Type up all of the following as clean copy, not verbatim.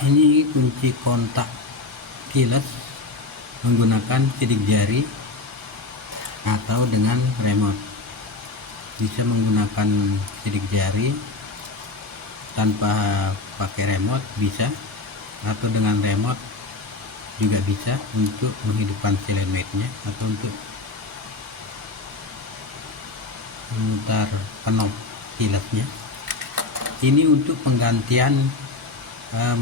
Ini kunci kontak keyless menggunakan sidik jari atau dengan remote. Bisa menggunakan sidik jari tanpa pakai remote bisa, atau dengan remote juga bisa untuk menghidupkan silenetnya atau untuk memutar knob keylessnya. Ini untuk penggantian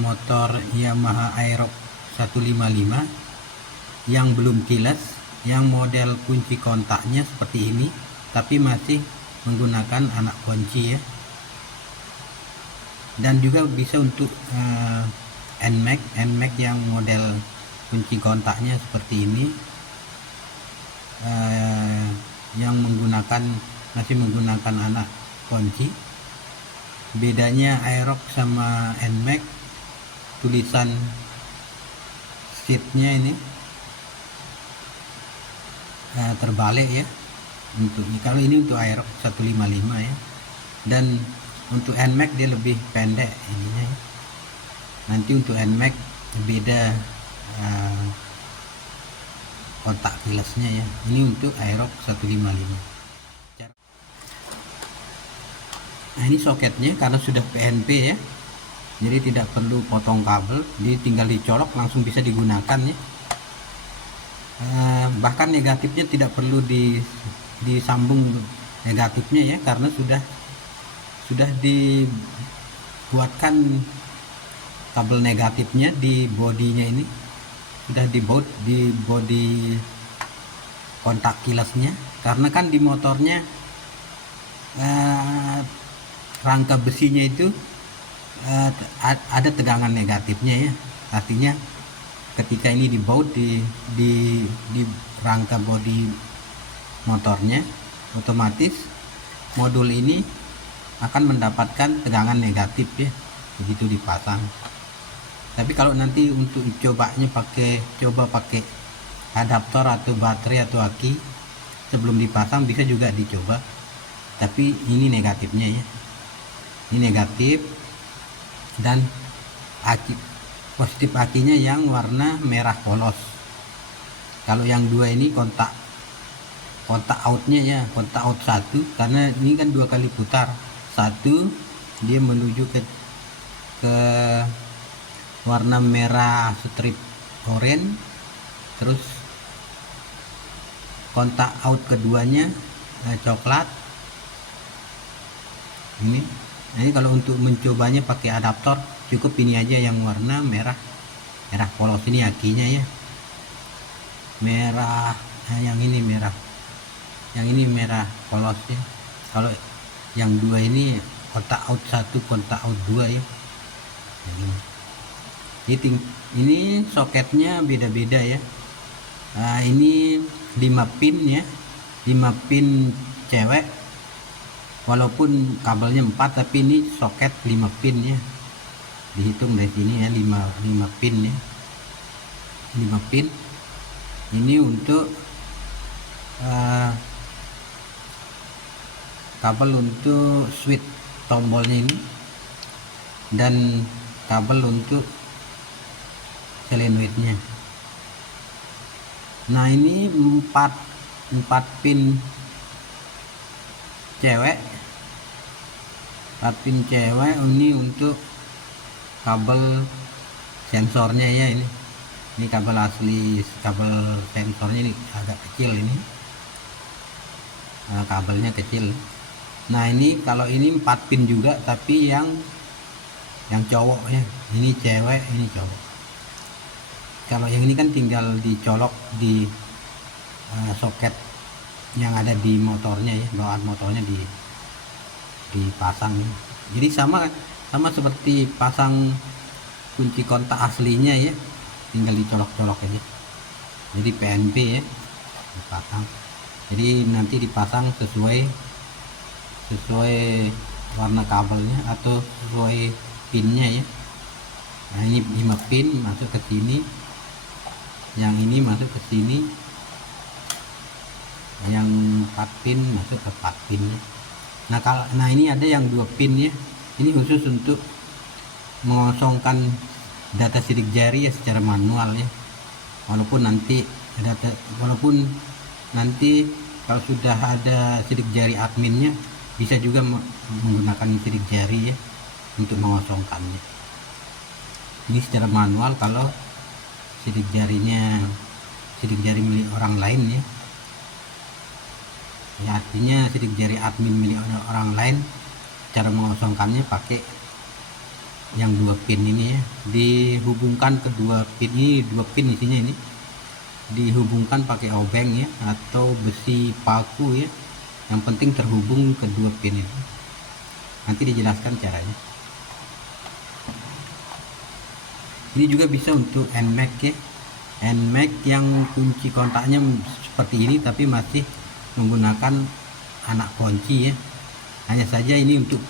motor Yamaha Aerox 155 yang belum keyless, yang model kunci kontaknya seperti ini tapi masih menggunakan anak kunci ya. Dan juga bisa untuk NMAX yang model kunci kontaknya seperti ini, yang masih menggunakan anak kunci. Bedanya Aerox sama NMAX, tulisan sheetnya ini terbalik ya. Kalau ini untuk Aerox 155 ya, dan untuk NMAX dia lebih pendek ininya ya. Nanti untuk NMAX beda kontak keylessnya ya. Ini untuk Aerox 155. Nah, ini soketnya karena sudah PNP ya, jadi tidak perlu potong kabel, dia tinggal dicolok langsung bisa digunakan ya. Bahkan negatifnya tidak perlu disambung negatifnya ya, karena sudah dibuatkan kabel negatifnya di bodinya ini, sudah dibaut di bodi kontak keylessnya. Karena kan di motornya rangka besinya itu ada tegangan negatifnya ya, artinya ketika ini dibaut di rangka bodi motornya, otomatis modul ini akan mendapatkan tegangan negatif ya begitu dipasang. Tapi kalau nanti untuk cobanya coba pakai adaptor atau baterai atau aki sebelum dipasang, bisa juga dicoba. Tapi ini negatifnya ya, ini negatif, dan positif akinya yang warna merah polos. Kalau yang dua ini kontak outnya ya, kontak out 1, karena ini kan 2 kali putar. 1 dia menuju ke warna merah strip oranye, terus kontak out keduanya coklat ini. Nah, ini kalau untuk mencobanya pakai adaptor cukup ini aja yang warna merah polos, ini akinya ya, merah. Yang ini merah polos ya. Kalau yang dua ini kontak out 1, kontak out 2 ya. Ini soketnya beda-beda ya. Nah, ini 5 pin ya, 5 pin cewek, walaupun kabelnya 4 tapi ini soket 5 pin ya, dihitung dari sini ya, 5 pin ya, 5 pin. Ini untuk kabel untuk switch tombolnya ini, dan kabel untuk solenoidnya. Nah, ini 4 pin cewek, 4 pin cewek. Ini untuk kabel sensornya ya, ini kabel asli, kabel sensornya ini agak kecil ini, kabelnya kecil. Nah, ini kalau ini 4 pin juga tapi yang cowok ya, ini cewek, ini cowok. Kalau yang ini kan tinggal dicolok di soket yang ada di motornya ya, bawaan motornya dipasang. Jadi sama seperti pasang kunci kontak aslinya ya, tinggal dicolok-colok aja. Jadi PNP ya, dipasang. Jadi nanti dipasang sesuai warna kabelnya atau sesuai pinnya ya. Nah, ini 5 pin masuk ke sini, yang ini masuk ke sini, yang 4 pin masuk ke 4 pin ya. Nah, ini ada yang 2 pin ya, ini khusus untuk mengosongkan data sidik jari ya secara manual ya, walaupun nanti kalau sudah ada sidik jari adminnya bisa juga menggunakan sidik jari ya untuk mengosongkannya. Ini secara manual kalau sidik jari milik orang lain ya. Ya, artinya sidik jari admin milik orang lain, cara mengosongkannya pakai yang 2 pin ini ya, dihubungkan kedua pin ini, 2 pin isinya ini dihubungkan pakai obeng ya atau besi paku ya, yang penting terhubung kedua pin itu. Nanti dijelaskan caranya. Ini juga bisa untuk NMAX ya, NMAX yang kunci kontaknya seperti ini tapi masih menggunakan anak kunci ya. Hanya saja ini untuk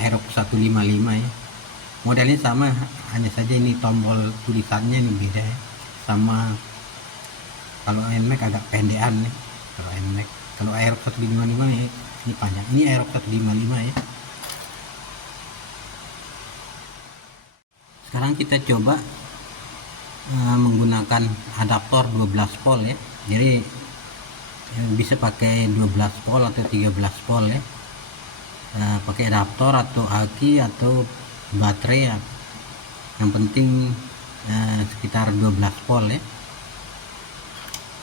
Aerox 155 ya, modelnya sama, hanya saja ini tombol tulisannya ini beda ya. Sama kalau NMAX agak pendekan nih kalau NMAX. Kalau Aerox 155 ya ini panjang, ini Aerox 155 ya. Sekarang kita coba menggunakan adaptor 12 volt ya. Jadi bisa pakai 12 volt atau 13 volt ya. Pakai adaptor atau aki atau baterai ya. Yang penting sekitar 12 volt ya.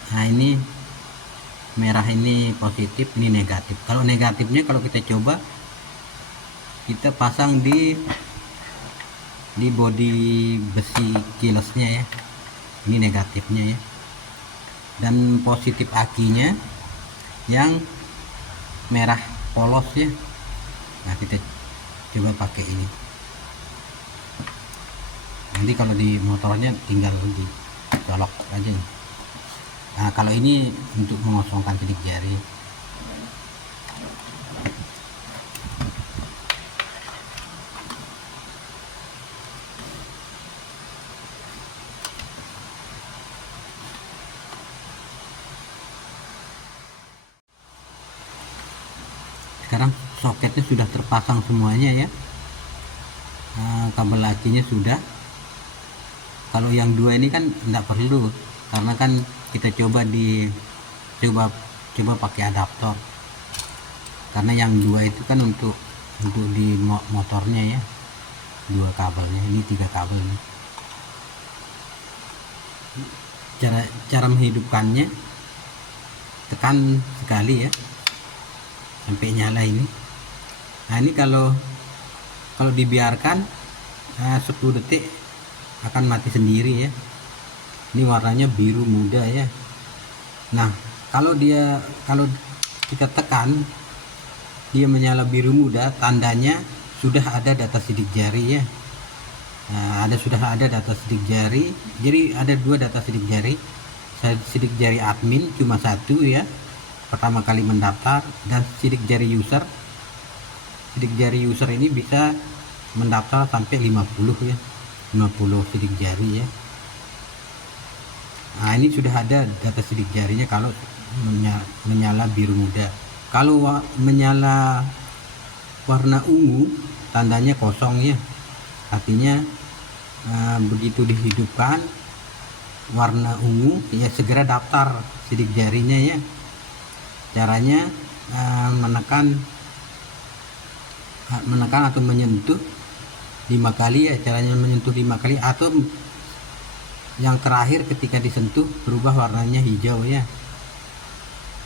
Nah, ini merah ini positif, ini negatif. Kalau negatifnya kalau kita coba kita pasang di bodi besi kilesnya ya. Ini negatifnya ya. Dan positif akinya yang merah polos ya. Nah, kita coba pakai ini. Nanti kalau di motornya tinggal dicolok aja. Nah, kalau ini untuk mengosongkan sidik jari. Sekarang soketnya sudah terpasang semuanya ya. Kabel lakinya sudah. Kalau yang 2 ini kan tidak perlu, karena kan kita coba pakai adaptor, karena yang 2 itu kan untuk di motornya ya, 2 kabelnya, ini 3 kabel nih. Cara menghidupkannya, tekan sekali ya sampai nyala ini. Nah, ini kalau dibiarkan 10 detik akan mati sendiri ya. Ini warnanya biru muda ya. Nah, kalau kita tekan dia menyala biru muda, tandanya sudah ada data sidik jari ya. Nah, sudah ada data sidik jari. Jadi ada 2 data sidik jari. Sidik jari admin cuma 1 ya, pertama kali mendaftar, dan sidik jari user. Sidik jari user ini bisa mendaftar sampai 50 ya, 50 sidik jari ya. Nah, ini sudah ada data sidik jarinya kalau menyala biru muda. Kalau menyala warna ungu, tandanya kosong ya. Artinya begitu dihidupkan warna ungu ya, segera daftar sidik jarinya ya. Caranya menekan atau menyentuh 5 kali ya. Caranya menyentuh 5 kali, atau yang terakhir ketika disentuh berubah warnanya hijau ya,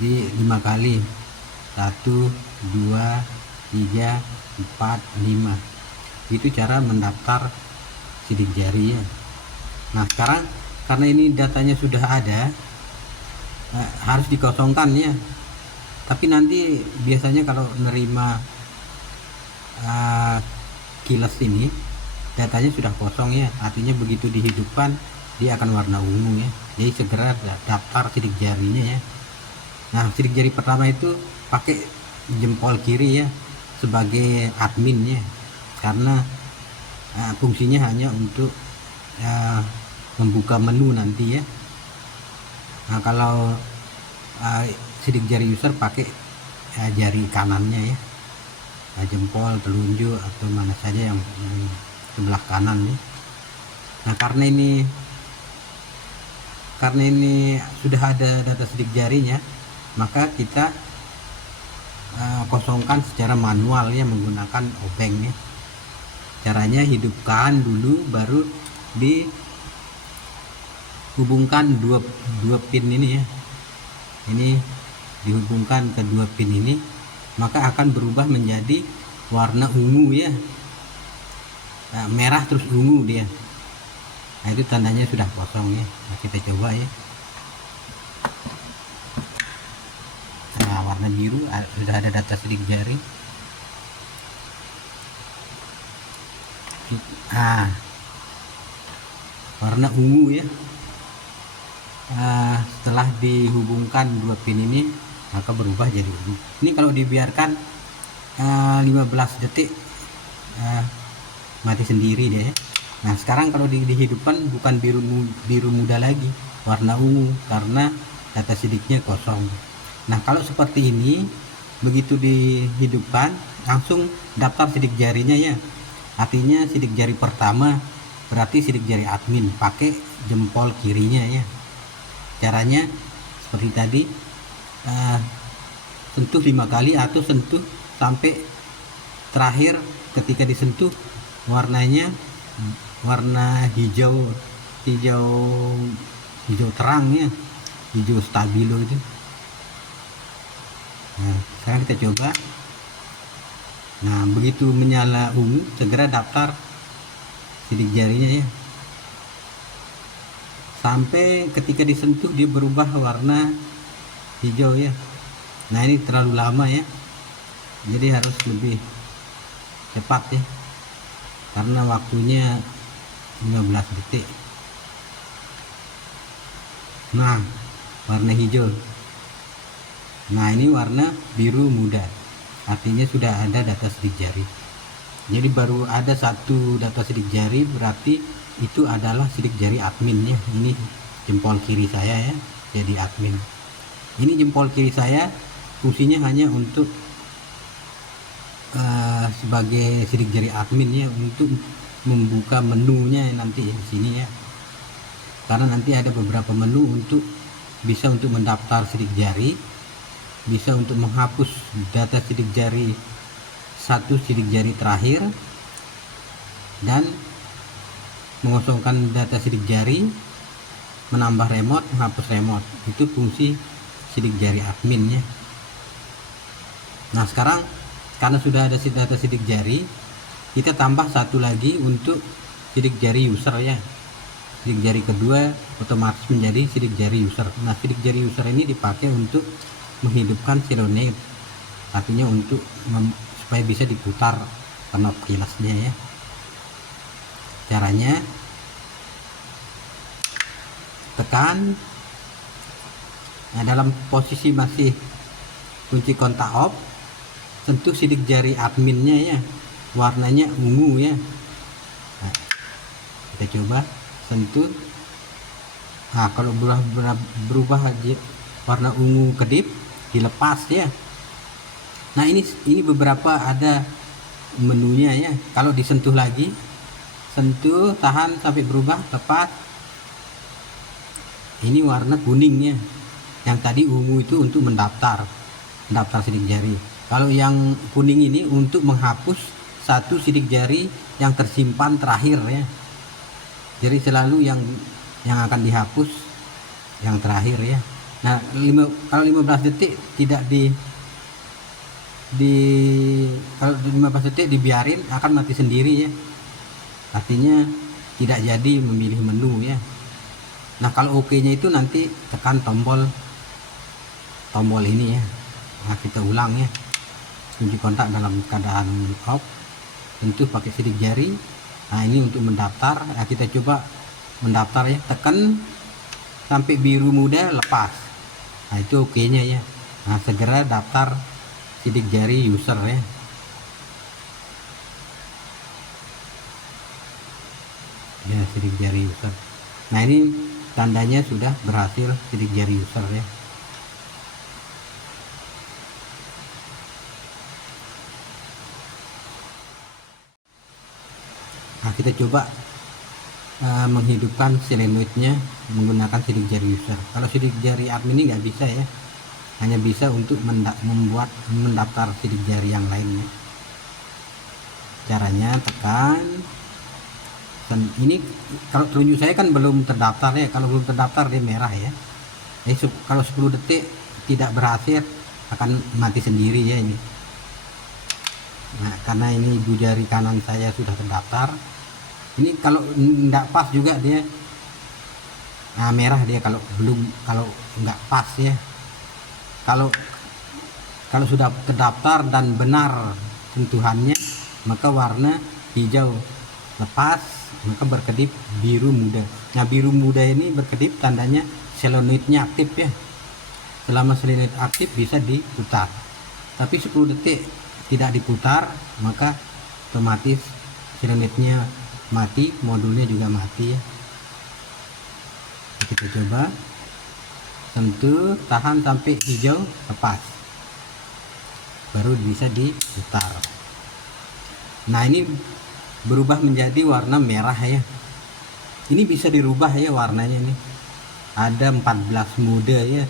di 5 kali. 1, 2, 3, 4, 5. Itu cara mendaftar sidik jari ya. Nah, sekarang karena ini datanya sudah ada, harus dikosongkan ya. Tapi nanti biasanya kalau nerima kiles ini datanya sudah kosong ya, artinya begitu dihidupkan dia akan warna ungu ya. Jadi segera daftar sidik jarinya ya. Nah, sidik jari pertama itu pakai jempol kiri ya sebagai admin ya, karena fungsinya hanya untuk membuka menu nanti ya. Nah, kalau sidik jari user pakai jari kanannya ya, jempol, telunjuk atau mana saja yang sebelah kanan ya. Nah, karena ini sudah ada data sidik jarinya, maka kita kosongkan secara manual ya, menggunakan obeng ya. Caranya hidupkan dulu, baru dihubungkan dua pin ini ya. Ini dihubungkan ke dua pin ini, maka akan berubah menjadi warna ungu ya. Nah, merah terus ungu dia. Nah, itu tandanya sudah kosong ya. Nah, kita coba ya. Nah, warna biru sudah ada data sidik jari. Nah, warna ungu ya. Setelah dihubungkan dua pin ini, maka berubah jadi ungu. Ini kalau dibiarkan 15 detik mati sendiri dia ya. Nah, sekarang kalau dihidupkan bukan biru muda lagi, warna ungu, karena data sidiknya kosong. Nah, kalau seperti ini, begitu dihidupkan langsung daftar sidik jarinya ya. Artinya sidik jari pertama berarti sidik jari admin, pakai jempol kirinya ya. Caranya seperti tadi, sentuh 5 kali atau sentuh sampai terakhir. Ketika disentuh warnanya warna hijau terang ya, hijau stabilo itu. Nah, sekarang kita coba. Nah, begitu menyala ungu, segera daftar sidik jarinya ya, sampai ketika disentuh dia berubah warna hijau ya. Nah, ini terlalu lama ya, jadi harus lebih cepat ya, karena waktunya 15 detik. Nah, warna hijau. Nah, ini warna biru muda, artinya sudah ada data sidik jari. Jadi baru ada satu data sidik jari, berarti itu adalah sidik jari admin ya. Ini jempol kiri saya ya, jadi admin. Ini jempol kiri saya fungsinya hanya untuk sebagai sidik jari admin ya, untuk membuka menunya nanti di sini ya. Karena nanti ada beberapa menu bisa untuk mendaftar sidik jari, bisa untuk menghapus data sidik jari satu sidik jari terakhir, dan mengosongkan data sidik jari, menambah remote, menghapus remote. Itu fungsi sidik jari admin ya. Nah, sekarang karena sudah ada data sidik jari, kita tambah satu lagi untuk sidik jari user ya. Sidik jari kedua otomatis menjadi sidik jari user. Nah, sidik jari user ini dipakai untuk menghidupkan selenode, artinya untuk supaya bisa diputar knob kilasnya ya. Caranya tekan, nah, dalam posisi masih kunci kontak off, sentuh sidik jari adminnya ya, warnanya ungu ya. Nah, kita coba sentuh. Nah, kalau berubah warna ungu kedip, dilepas ya. Nah, ini beberapa ada menunya ya. Kalau disentuh lagi, sentuh, tahan sampai berubah, lepas. Ini warna kuningnya. Yang tadi ungu itu untuk mendaftar sidik jari. Kalau yang kuning ini untuk menghapus satu sidik jari yang tersimpan terakhir ya. Jadi selalu yang akan dihapus yang terakhir ya. Nah, kalau 15 detik tidak kalau 15 detik dibiarin akan mati sendiri ya. Artinya tidak jadi memilih menu ya. Nah, kalau OK-nya itu nanti tekan tombol ini ya. Nah, kita ulang ya. Kunci kontak dalam keadaan off, tentu pakai sidik jari. Nah, ini untuk mendaftar. Nah, kita coba mendaftar ya, tekan sampai biru muda, lepas. Nah, itu OK-nya ya. Nah, segera daftar sidik jari user ya. Ya, sidik jari user. Nah, ini tandanya sudah berhasil sidik jari user ya. Nah, kita coba menghidupkan solenoidnya menggunakan sidik jari user. Kalau sidik jari admin ini nggak bisa ya, hanya bisa untuk mendaftar sidik jari yang lainnya. Caranya tekan, dan ini kalau telunjuk saya kan belum terdaftar ya, kalau belum terdaftar dia merah ya. Kalau 10 detik tidak berhasil akan mati sendiri ya ini. Nah, karena ini ibu jari kanan saya sudah terdaftar, ini kalau nggak pas juga dia merah dia kalau nggak pas ya. Kalau sudah terdaftar dan benar sentuhannya, maka warna hijau lepas, maka berkedip biru muda. Nah, biru muda ini berkedip tandanya solenoidnya aktif ya. Selama solenoid aktif bisa diputar, tapi 10 detik tidak diputar, maka otomatis solenoidnya mati, modulnya juga mati ya. Kita coba sentuh, tahan sampai hijau, lepas, baru bisa diputar. Nah, ini berubah menjadi warna merah ya. Ini bisa dirubah ya warnanya nih. Ada 14 mode ya.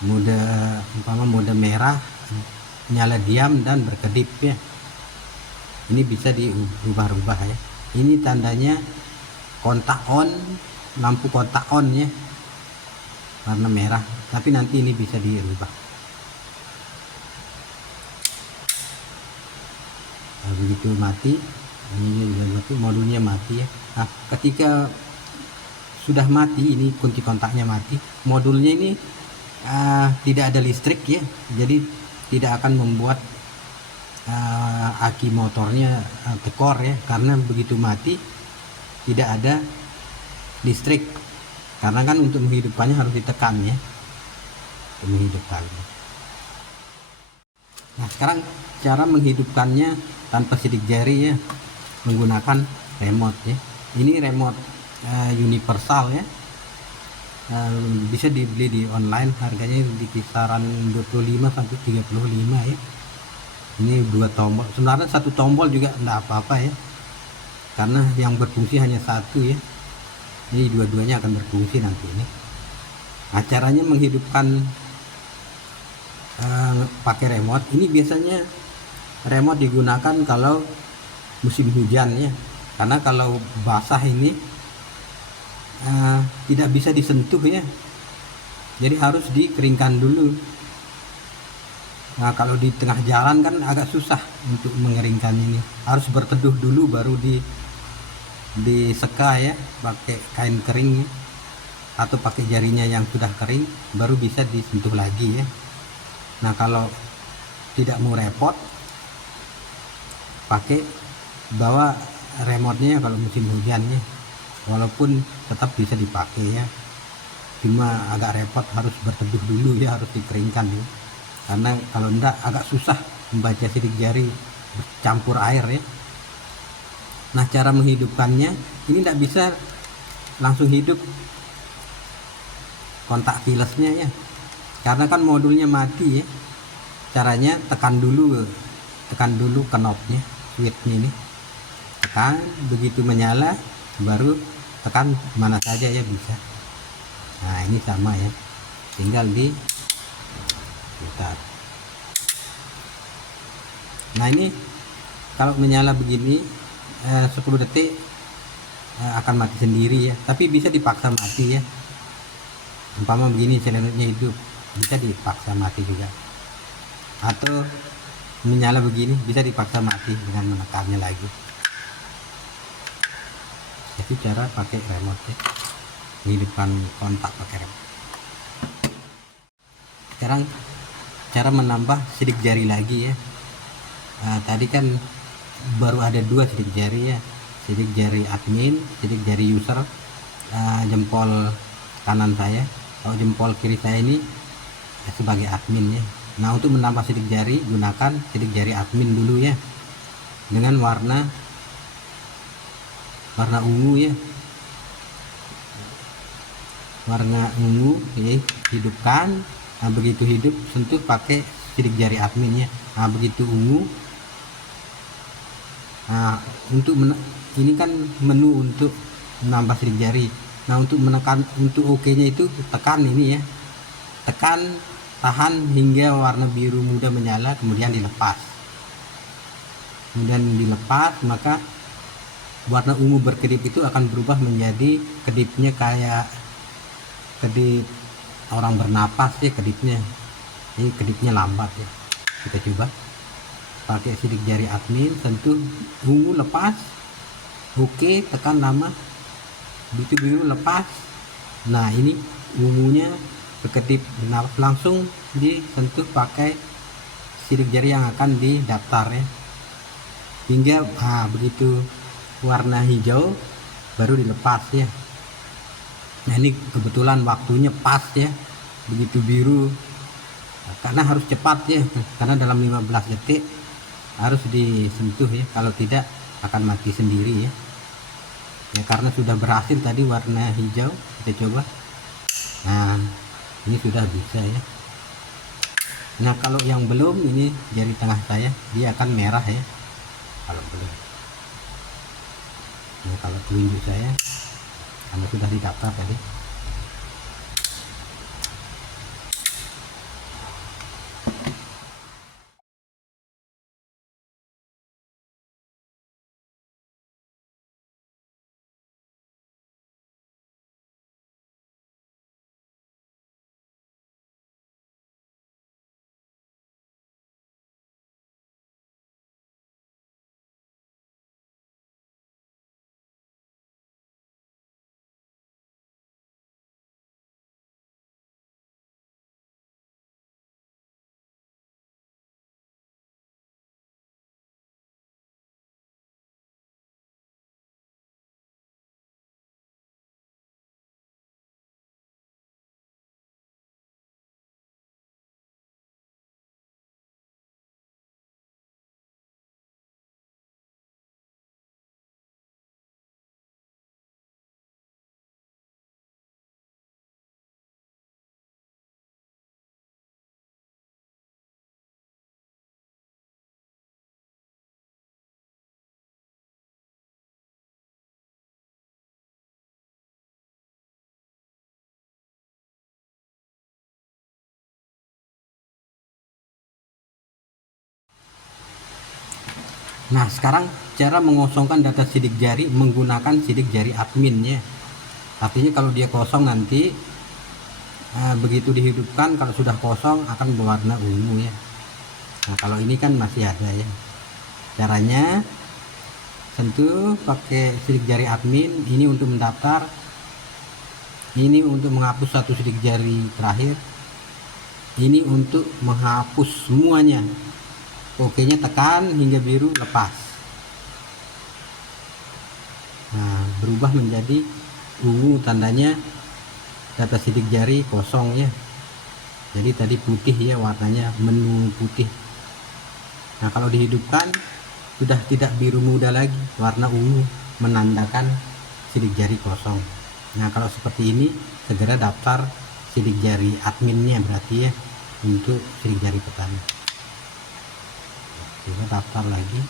Mode merah, nyala diam dan berkedip ya. Ini bisa diubah-ubah ya. Ini tandanya kontak on, lampu kontak on ya, warna merah, tapi nanti ini bisa dirubah. Nah, begitu mati, ini sudah mati, modulnya mati ya. Nah, ketika sudah mati, ini kunci kontaknya mati, modulnya ini tidak ada listrik ya, jadi tidak akan membuat aki motornya tekor ya, karena begitu mati tidak ada listrik, karena kan untuk menghidupkannya harus ditekan ya, untuk menghidupkannya. Nah, sekarang cara menghidupkannya tanpa sidik jari ya, menggunakan remote ya. Ini remote universal ya, bisa dibeli di online, harganya di kisaran 25 sampai 35 ya. Ini 2 tombol, sebenarnya 1 tombol juga enggak apa-apa ya, karena yang berfungsi hanya 1 ya. Jadi dua-duanya akan berfungsi nanti ini. Nah, caranya menghidupkan pakai remote ini, biasanya remote digunakan kalau musim hujan ya, karena kalau basah ini tidak bisa disentuh ya, jadi harus dikeringkan dulu. Nah, kalau di tengah jalan kan agak susah untuk mengeringkan ini, harus berteduh dulu baru diseka ya, pakai kain kering ya, atau pakai jarinya yang sudah kering baru bisa disentuh lagi ya. Nah, kalau tidak mau repot, pakai bawa remote-nya kalau musim hujan ya, walaupun tetap bisa dipakai ya, cuma agak repot, harus berteduh dulu ya, harus dikeringkan ya, karena kalau enggak agak susah membaca sidik jari bercampur air ya. Nah, cara menghidupkannya ini tidak bisa langsung hidup kontak keyless-nya ya, karena kan modulnya mati ya. Caranya tekan dulu knopnya, switch-nya ini, tekan, begitu menyala baru tekan mana saja ya bisa. Nah, ini sama ya, tinggal diputar. Nah, ini kalau menyala begini 10 detik akan mati sendiri ya, tapi bisa dipaksa mati ya. Umpama begini solenoidnya hidup, bisa dipaksa mati juga, atau menyala begini bisa dipaksa mati dengan menekannya lagi. Jadi cara pakai remote ya, menghidupkan kontak pakai remote. Sekarang cara menambah sidik jari lagi ya. Tadi kan baru ada 2 sidik jari ya, sidik jari admin, sidik jari user, jempol kanan saya, kalau jempol kiri saya ini sebagai admin ya. Nah, untuk menambah sidik jari gunakan sidik jari admin dulu ya, dengan warna ungu ya, warna ungu ya, hidupkan. Nah, begitu hidup sentuh pakai sidik jari admin ya. Nah, begitu ungu. Nah, untuk ini kan menu untuk menambah sidik jari. Nah, untuk menekan, untuk OK-nya itu tekan ini ya, tekan, tahan hingga warna biru muda menyala, kemudian dilepas. Maka warna ungu berkedip itu akan berubah menjadi kedipnya kayak kedip orang bernapas ya, kedipnya ini kedipnya lambat ya. Kita coba pakai sidik jari admin, sentuh ungu, lepas, oke, tekan lama, itu biru, lepas. Nah, ini ungunya berkedip, nah, langsung disentuh pakai sidik jari yang akan didaftar ya, hingga begitu warna hijau baru dilepas ya. Nah, ini kebetulan waktunya pas ya, begitu biru, karena harus cepat ya, karena dalam 15 detik harus disentuh ya, kalau tidak akan mati sendiri ya. Ya, karena sudah berhasil tadi warna hijau, kita coba. Nah, ini sudah bisa ya. Nah, kalau yang belum, ini jari tengah saya dia akan merah ya kalau belum. Nah, kalau telunjuk saya karena sudah didaftar tadi. Nah, sekarang cara mengosongkan data sidik jari menggunakan sidik jari adminnya. Artinya kalau dia kosong nanti begitu dihidupkan, kalau sudah kosong akan berwarna ungu ya. Nah, kalau ini kan masih ada ya. Caranya sentuh pakai sidik jari admin, ini untuk mendaftar, ini untuk menghapus satu sidik jari terakhir, ini untuk menghapus semuanya. OK nya tekan hingga biru, lepas. Nah, berubah menjadi ungu, tandanya data sidik jari kosong ya. Jadi tadi putih ya warnanya, menu putih. Nah, kalau dihidupkan sudah tidak biru muda lagi, warna ungu, menandakan sidik jari kosong. Nah, kalau seperti ini segera daftar sidik jari adminnya berarti ya, untuk sidik jari pertama. Kita daftar lagi.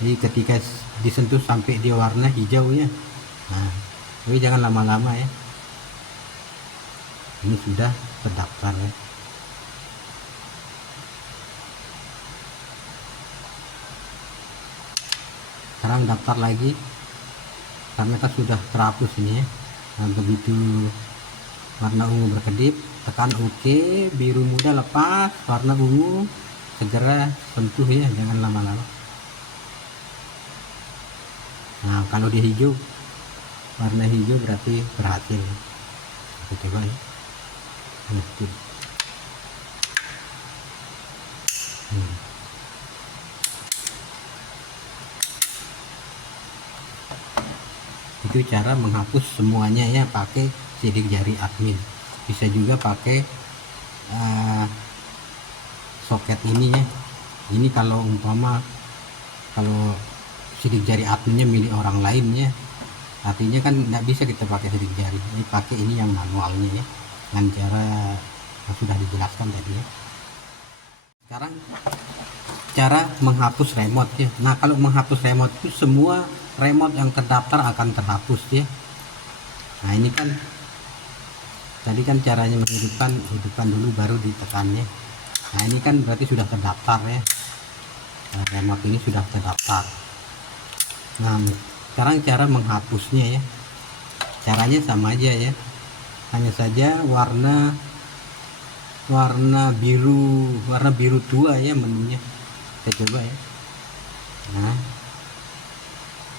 Jadi ketika disentuh sampai dia warna hijau ya. Nah, tapi jangan lama-lama ya. Ini sudah terdaftar ya. Sekarang daftar lagi karena kan sudah terhapus ini ya. Nah, begitu warna ungu berkedip, tekan OK, biru muda lepas, warna ungu segera sentuh ya, jangan lama-lama. Nah, kalau dia hijau, warna hijau berarti berhasil. Kita coba ya. Itu cara menghapus semuanya ya, pakai sidik jari admin. Bisa juga pakai soket ini ya. Ini kalau umpama kalau sidik jari adminnya milik orang lain ya, artinya kan tidak bisa kita pakai sidik jari. Ini pakai ini yang manualnya ya, dengan cara yang sudah dijelaskan tadi ya. Sekarang cara menghapus remote ya. Nah, kalau menghapus remote itu semua remote yang terdaftar akan terhapus ya. Nah ini kan tadi kan caranya menghidupkan, hidupkan dulu baru ditekannya. Nah ini kan berarti sudah terdaftar ya. Nah, remote ini sudah terdaftar. Nah sekarang cara menghapusnya ya, caranya sama aja ya, hanya saja warna biru tua ya menunya. Kita coba ya.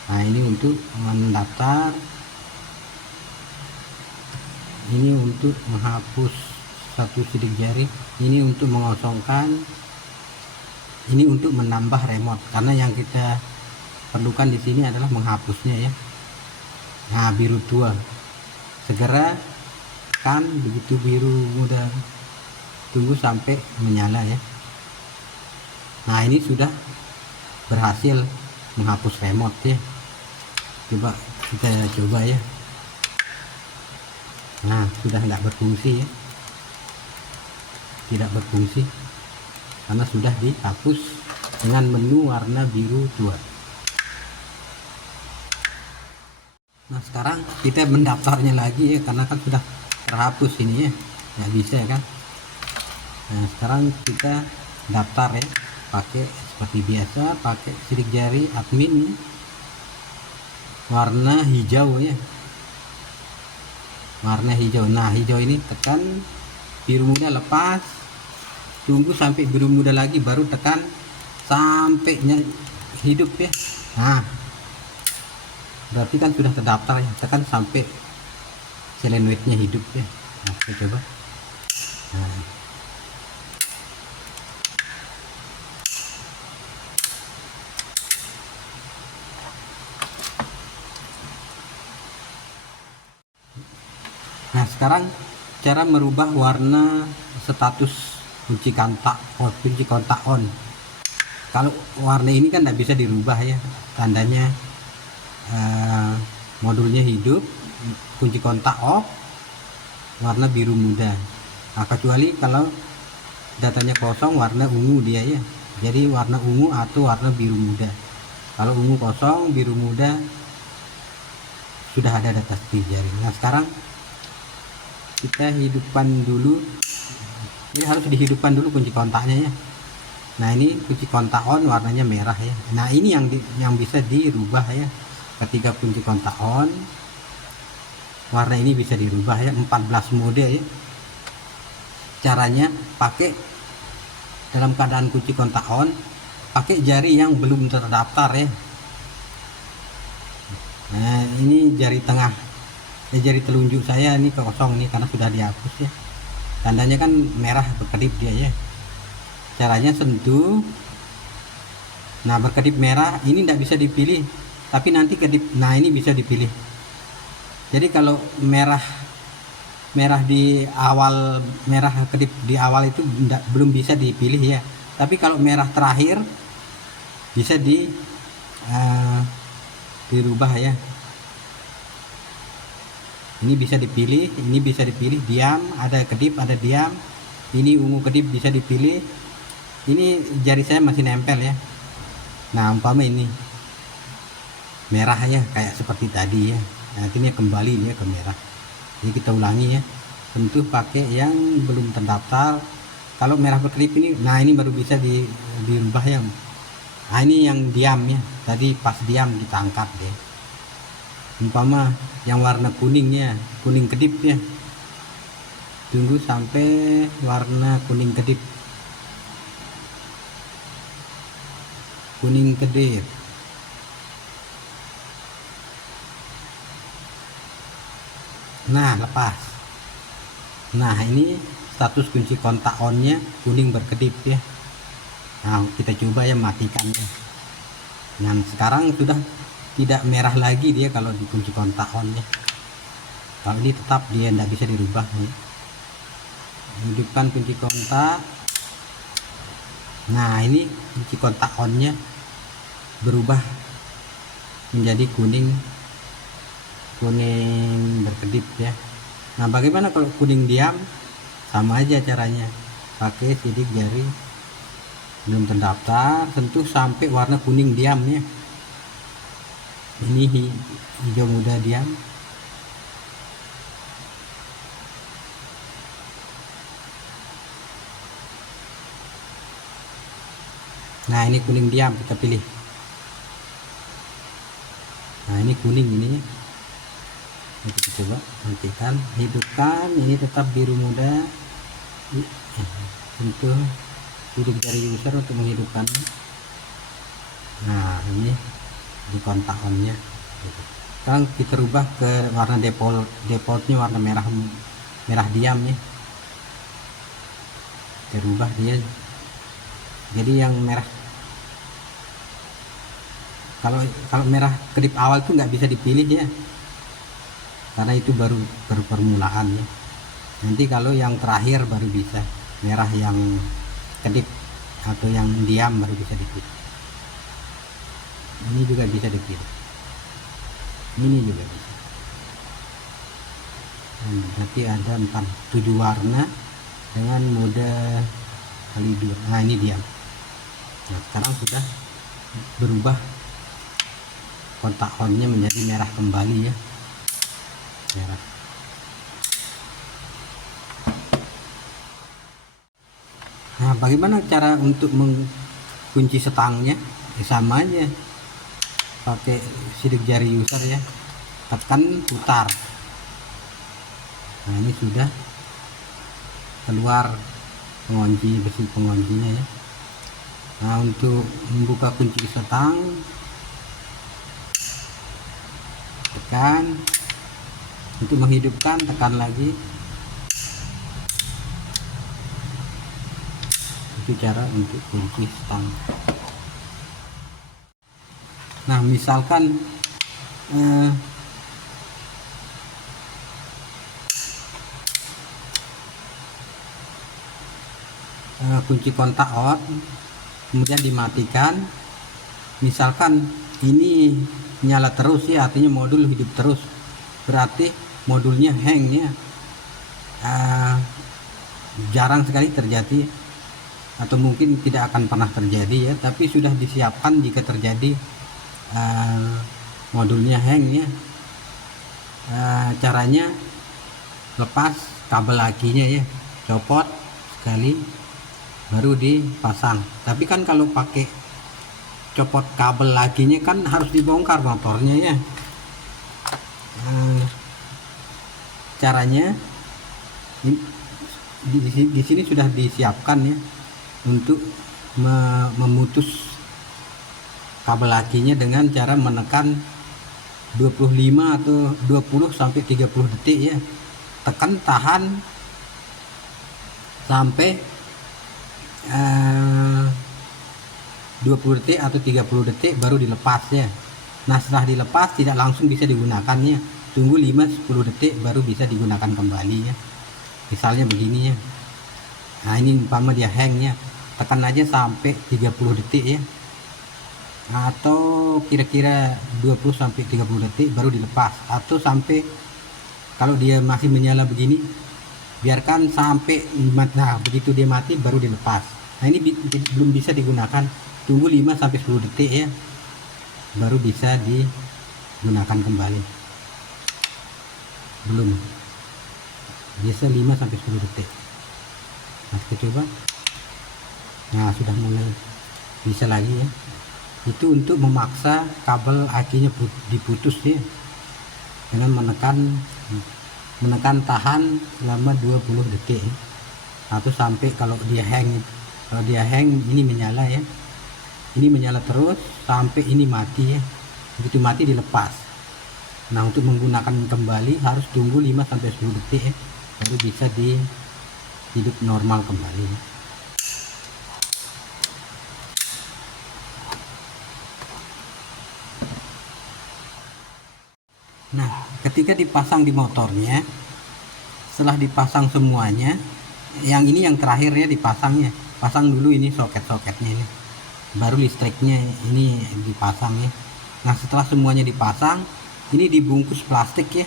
Nah, ini untuk mendaftar, ini untuk menghapus satu sidik jari, ini untuk mengosongkan, ini untuk menambah remote, karena yang kita perlukan di sini adalah menghapusnya ya. Nah biru tua, segera kan begitu biru muda, tunggu sampai menyala ya. Nah ini sudah berhasil menghapus remote ya. Coba kita coba ya. Nah sudah tidak berfungsi ya, tidak berfungsi karena sudah dihapus dengan menu warna biru tua. Nah sekarang kita mendaftarnya lagi ya, karena kan sudah terhapus ini ya, nggak bisa kan. Nah sekarang kita daftar ya, pakai seperti biasa, pakai sidik jari admin ya. Warna hijau ya, warna hijau. Nah hijau ini tekan biru muda, lepas, tunggu sampai biru muda lagi, baru tekan sampai hidup ya. Nah berarti kan sudah terdaftar ya, tekan sampai selenoidnya hidup ya. Nah kita coba. Nah sekarang cara merubah warna status kunci kontak on. Kalau warna ini kan tidak bisa dirubah ya, tandanya modulnya hidup, kunci kontak off, warna biru muda. Nah, kecuali kalau datanya kosong, warna ungu dia ya, jadi warna ungu atau warna biru muda. Kalau ungu kosong, biru muda sudah ada data sidik jari. Nah sekarang kita hidupkan dulu, ini harus dihidupkan dulu kunci kontaknya ya. Nah ini kunci kontak on warnanya merah ya. Nah ini yang bisa dirubah ya, ketika kunci kontak on warna ini bisa dirubah ya, 14 mode ya. Caranya pakai, dalam keadaan kunci kontak on, pakai jari yang belum terdaftar ya. Nah ini jari tengah, jari telunjuk saya ini kosong nih karena sudah dihapus ya, tandanya kan merah berkedip dia ya. Caranya sentuh, nah berkedip merah ini tidak bisa dipilih, tapi nanti kedip, nah ini bisa dipilih. Jadi kalau merah di awal, merah kedip di awal itu belum bisa dipilih ya, tapi kalau merah terakhir bisa dirubah ya. Ini bisa dipilih, ini bisa dipilih diam, ada kedip, ada diam. Ini ungu kedip bisa dipilih. Ini jari saya masih nempel ya. Nah umpama ini merah ya, kayak seperti tadi ya. Nah ini kembali ya ke merah. Jadi kita ulangi ya, tentu pakai yang belum terdaftar. Kalau merah berkedip ini, nah ini baru bisa dirubah ya. Nah ini yang diam ya, tadi pas diam kita angkat deh. Umpama yang warna kuningnya, kuning kedip ya, tunggu sampai warna kuning kedip, kuning kedip. Nah lepas. Nah ini status kunci kontak onnya kuning berkedip ya. Nah kita coba ya, matikan ya. Nah sekarang sudah tidak merah lagi dia kalau di kunci kontak on ya. Kalau ini tetap dia tidak bisa dirubah ya. Hidupkan kunci kontak. Nah ini kunci kontak onnya berubah menjadi kuning berkedip ya. Nah bagaimana kalau kuning diam? Sama aja caranya, pakai sidik jari belum terdaftar, sentuh sampai warna kuning diam ya. Ini hijau muda diam. Nah ini kuning diam, kita pilih. Nah ini kuning ini, kita coba matikan, hidupkan. Ini tetap biru muda. Tentu sidik jari user untuk menghidupkan. Nah ini di kontak on-nya. Sekarang kita rubah ke warna defaultnya warna merah diam ya. Kita rubah dia jadi yang merah. Kalau merah kedip awal tuh nggak bisa dipilih ya, karena itu baru permulaan ya. Nanti kalau yang terakhir baru bisa merah yang kedip atau yang diam baru bisa dipilih. Ini juga bisa dipilih, ini juga bisa. Berarti ada 7 warna dengan mode kali 2. Nah ini diam. Nah sekarang sudah berubah kontak on-nya menjadi merah kembali ya, merah. Nah bagaimana cara untuk mengunci setangnya? Sama aja, pakai sidik jari user ya, tekan putar. Nah ini sudah keluar pengunci, besi penguncinya ya. Nah untuk membuka kunci setang, tekan. Untuk menghidupkan, tekan lagi. Itu cara untuk kunci setang. Nah misalkan kunci kontak on kemudian dimatikan, misalkan ini nyala terus ya, artinya modul hidup terus, berarti modulnya hang ya. Jarang sekali terjadi atau mungkin tidak akan pernah terjadi ya, tapi sudah disiapkan jika terjadi modulnya hang ya. Caranya lepas kabel akinya ya, copot sekali baru dipasang. Tapi kan kalau pakai copot kabel lakinya kan harus dibongkar motornya ya. Caranya di sini sudah disiapkan ya untuk memutus kabel lakinya dengan cara menekan 25 atau 20 sampai 30 detik ya. Tekan, tahan sampai 20 detik atau 30 detik baru dilepas ya. Nah setelah dilepas tidak langsung bisa digunakan ya, tunggu 5-10 detik baru bisa digunakan kembali ya. Misalnya begini ya. Nah ini umpama dia hang ya, tekan aja sampai 30 detik ya, atau kira-kira 20 sampai 30 detik baru dilepas, atau sampai kalau dia masih menyala begini biarkan sampai nah begitu dia mati baru dilepas. Nah ini belum bisa digunakan, tunggu 5 sampai 10 detik ya baru bisa digunakan kembali. Belum bisa 5 sampai 10 detik. Nah kita coba. Nah sudah mulai bisa lagi ya. Itu untuk memaksa kabel akinya diputus ya, dengan menekan tahan selama 20 detik ya. Atau sampai kalau dia hang ini menyala ya, ini menyala terus sampai ini mati ya. Begitu mati dilepas. Nah untuk menggunakan kembali harus tunggu 5 sampai 10 detik ya, baru bisa hidup normal kembali ya. Nah ketika dipasang di motornya, setelah dipasang semuanya, yang ini yang terakhir ya dipasangnya, pasang dulu ini soket-soketnya ini, baru listriknya ini dipasang ya. Nah setelah semuanya dipasang, ini dibungkus plastik ya,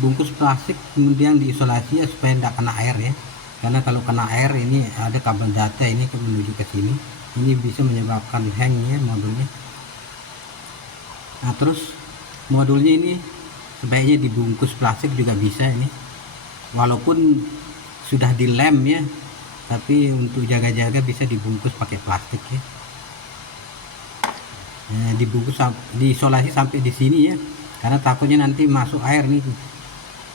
bungkus plastik kemudian diisolasi ya supaya tidak kena air ya, karena kalau kena air ini ada kabel data ini menuju ke sini, ini bisa menyebabkan hang ya modulnya. Nah terus modulnya ini sebaiknya dibungkus plastik juga bisa ini, walaupun sudah dilem ya, tapi untuk jaga-jaga bisa dibungkus pakai plastik ya. dibungkus diisolasi sampai di sini ya, karena takutnya nanti masuk air nih,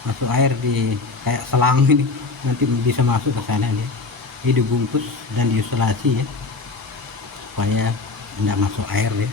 masuk air di kayak selang ini, nanti bisa masuk ke sana dia. Ini dibungkus dan diisolasi ya, supaya tidak masuk air ya.